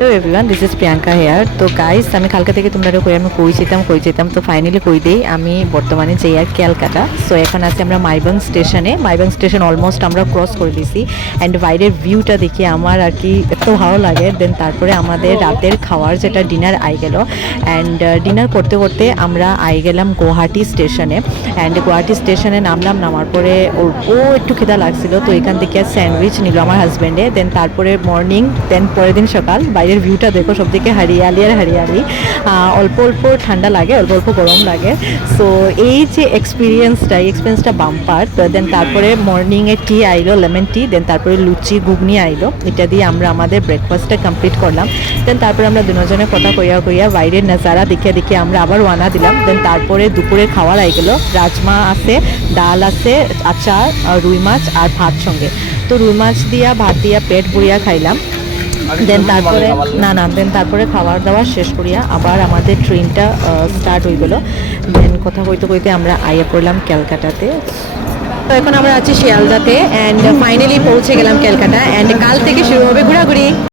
Hello everyone, this is Priyanka here. তো guys, আমি কালকে থেকে তোমরা আমি কই যেতাম তো ফাইনালি কই দেই আমি বর্তমানে যাই আর ক্যালকাটা। সো এখন আছি আমরা মাইবং স্টেশনে। মাইবং স্টেশন অলমোস্ট আমরা ক্রস করে দিছি অ্যান্ড বাইরের ভিউটা দেখে আমার আর কি এত ভালো লাগে। দেন তারপরে আমাদের রাতের খাওয়ার যেটা ডিনার আই গেল অ্যান্ড ডিনার করতে করতে আমরা আই গেলাম গুয়াহাটি স্টেশনে। অ্যান্ড গুয়াহাটি স্টেশনে নামার পরে ও একটু খিদা লাগছিল, তো এখান থেকে স্যান্ডউইচ নিল আমার হাজব্যান্ডে। দেন তারপরে মর্নিং, দেন পরের দিন সকাল। বাইরের ভিউটা দেখো, সব দিকে হারিয়ালি আর হারিয়ালি। অল্প অল্প ঠান্ডা লাগে, অল্প অল্প গরম লাগে। সো এই যে এক্সপিরিয়েন্সটা বাম্পার। তো দেন তারপরে মর্নিংয়ে টি আইলো, লেমন টি। দেন তারপরে লুচি ঘুগনি আইলো, এটা দিয়ে আমরা আমাদের ব্রেকফাস্টটা কমপ্লিট করলাম। দেন তারপরে আমরা দুজনে কথা কইয়া বাইরের নাজারা দেখে আমরা আবার ওয়ানা দিলাম। দেন তারপরে দুপুরে খাওয়ার আই গেলো। রাজমা আছে, ডাল আছে, আচার, রুই মাছ আর ভাত সঙ্গে। তো রুই মাছ দিয়া ভাত দিয়া পেট ভরিয়া খাইলাম। দেন তারপরে খাবার দাবার শেষ করিয়া আবার আমাদের ট্রেনটা স্টার্ট হয়ে গেলো। দেন কথা কইতে আমরা আইয়া পড়লাম ক্যালকাটাতে। তো এখন আমরা আছি শিয়ালদাতে অ্যান্ড ফাইনালি পৌঁছে গেলাম ক্যালকাটা। অ্যান্ড কাল থেকে শুরু হবে ঘোরাঘুরি।